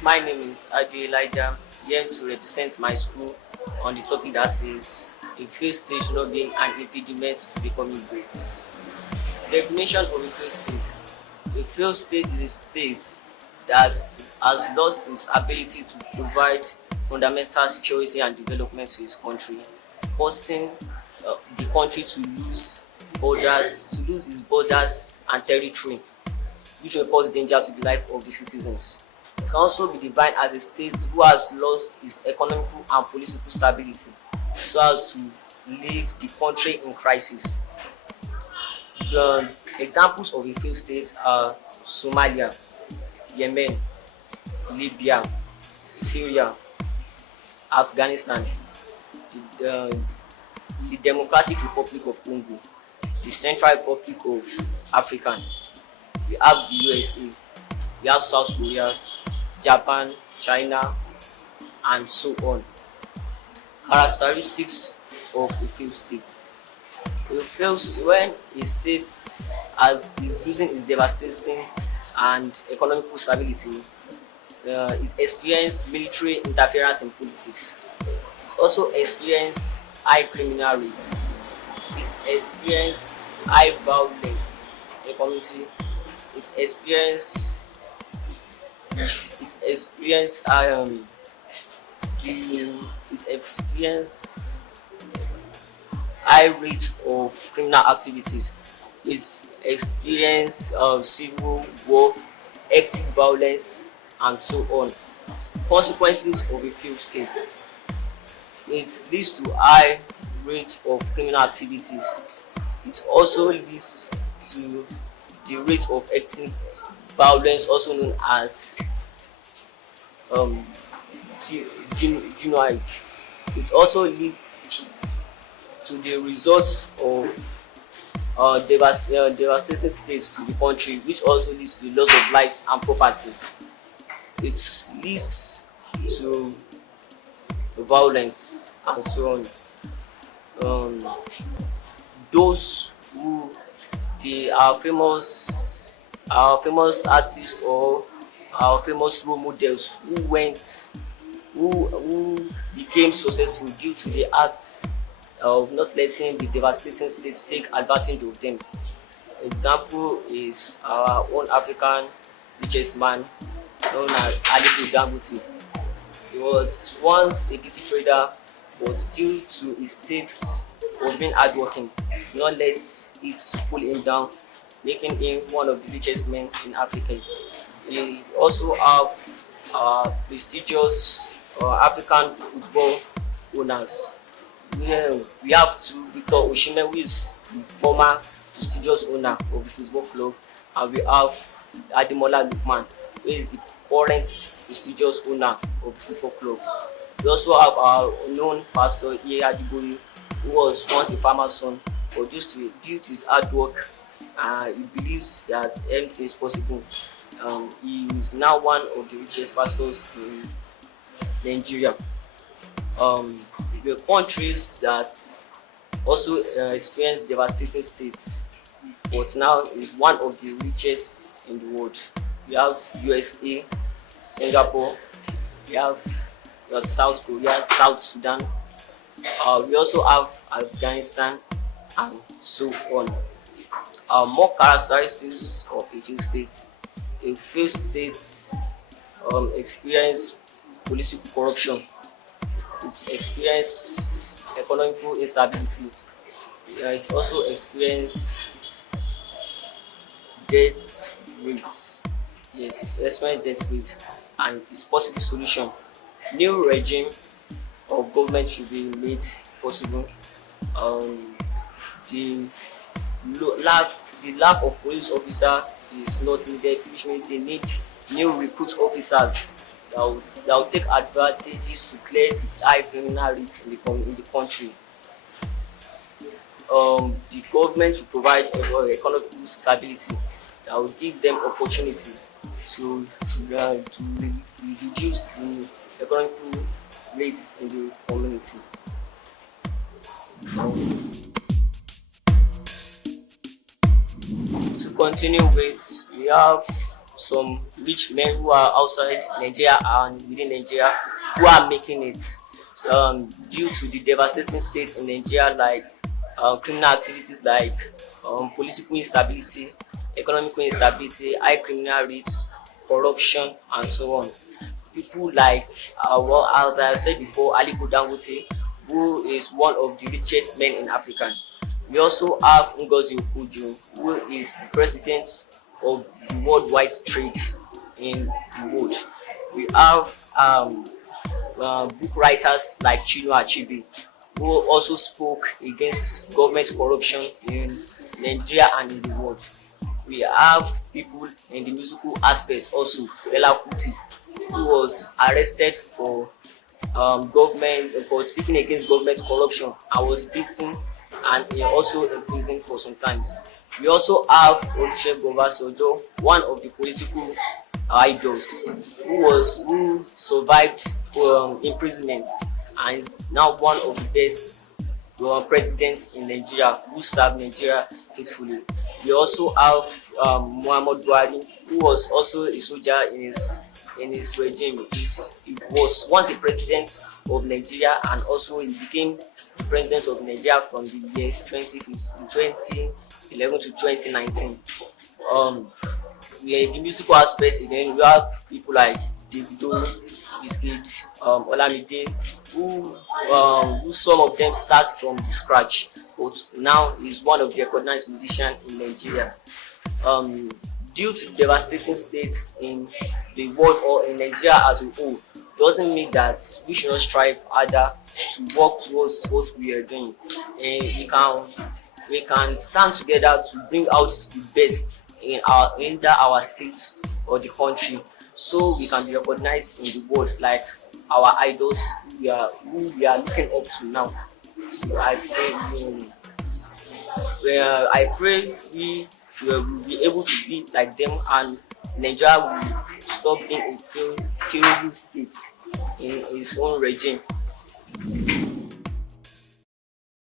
My name is Adi Elijah, here to represent my school on the topic that says a failed state should not be an impediment to becoming great. Definition of a failed state. A failed state is a state that has lost its ability to provide fundamental security and development to its country, causing the country to lose its borders and territory, which will cause danger to the life of the citizens. It can also be defined as a state who has lost its economical and political stability so as to leave the country in crisis. The examples of a failed state are Somalia, Yemen, Libya, Syria, Afghanistan, the, the Democratic Republic of Congo, the Central Republic of Africa, we have the USA, we have South Korea, Japan, China, and so on. Characteristics of a failed state. When a state is losing its devastating and economical stability, it experiences military interference in politics. It also experiences high criminal rates. It experiences high violence in the community. It experiences it experience the it experience high rate of criminal activities. It experience civil war, ethnic violence, and so on. Consequences of a failed state. It leads to high rate of criminal activities. It also leads to the rate of ethnic violence, also known as genocide. It also leads to the result of devastating states to the country, which also leads to the loss of lives and property. It leads to violence and so on. Those who they are famous artists or our famous role models who became successful due to the act of not letting the devastating states take advantage of them. Example is our own African richest man known as Aliko Dangote. He was once a petty trader, but due to his state of being hardworking, he not let it to pull him down, making him one of the richest men in Africa. We also have prestigious African football owners. We have two, Victor Osimhen, who is the former prestigious owner of the football club, and we have Ademola Lookman, who is the current prestigious owner of the football club. We also have our known pastor Iye Adiboye, who was once a farmer's son, but due to his hard work, he believes that anything is possible. He is now one of the richest pastors in Nigeria. The countries that also experience devastating states, but now is one of the richest in the world. We have USA, Singapore, we have South Korea, South Sudan. We also have Afghanistan, and so on. More characteristics of a failed state. A failed state experience political corruption. It experience economical instability. It also experience debt rates. Yes, experience debt rates, and its possible solution. New regime of government should be made possible. The lack of police officer is not needed, which means they need new recruit officers that will take advantages to clear the high criminal rates in the country. The government should provide economic stability that will give them opportunity to reduce the economic rates in the community. To continue with, we have some rich men who are outside Nigeria and within Nigeria who are making it, due to the devastating state in Nigeria, like criminal activities like political instability, economical instability, high criminal rates, corruption, and so on. People like, well, as I said before, Aliko Dangote, who is one of the richest men in Africa. We also have Ngozi Okonjo, who is the president of the worldwide trade in the world. We have book writers like Chinua Achebe, who also spoke against government corruption in Nigeria and in the world. We have people in the musical aspect also, Fela Kuti, who was arrested for speaking against government corruption and was beaten and also imprisoned for some times. We also have Olusegun Obasanjo, one of the political idols, who survived imprisonment and is now one of the best presidents in Nigeria who served Nigeria faithfully. We also have Muhammad Buhari, who was also a soldier in his regime. He was once a president of Nigeria, and also he became the president of Nigeria from the year 2011 to 2019. In the musical aspect, again, we have people like Davido, Wizkid, Olamide, who some of them start from the scratch, but now is one of the recognized musicians in Nigeria. Due to devastating states in the world or in Nigeria as a whole, doesn't mean that we should not strive harder to work towards what we are doing. And we can stand together to bring out the best in either our state or the country, so we can be recognized in the world like our idols who we are looking up to now. So I pray we should be able to be like them, and Nigeria will stop being a failed state in its own regime.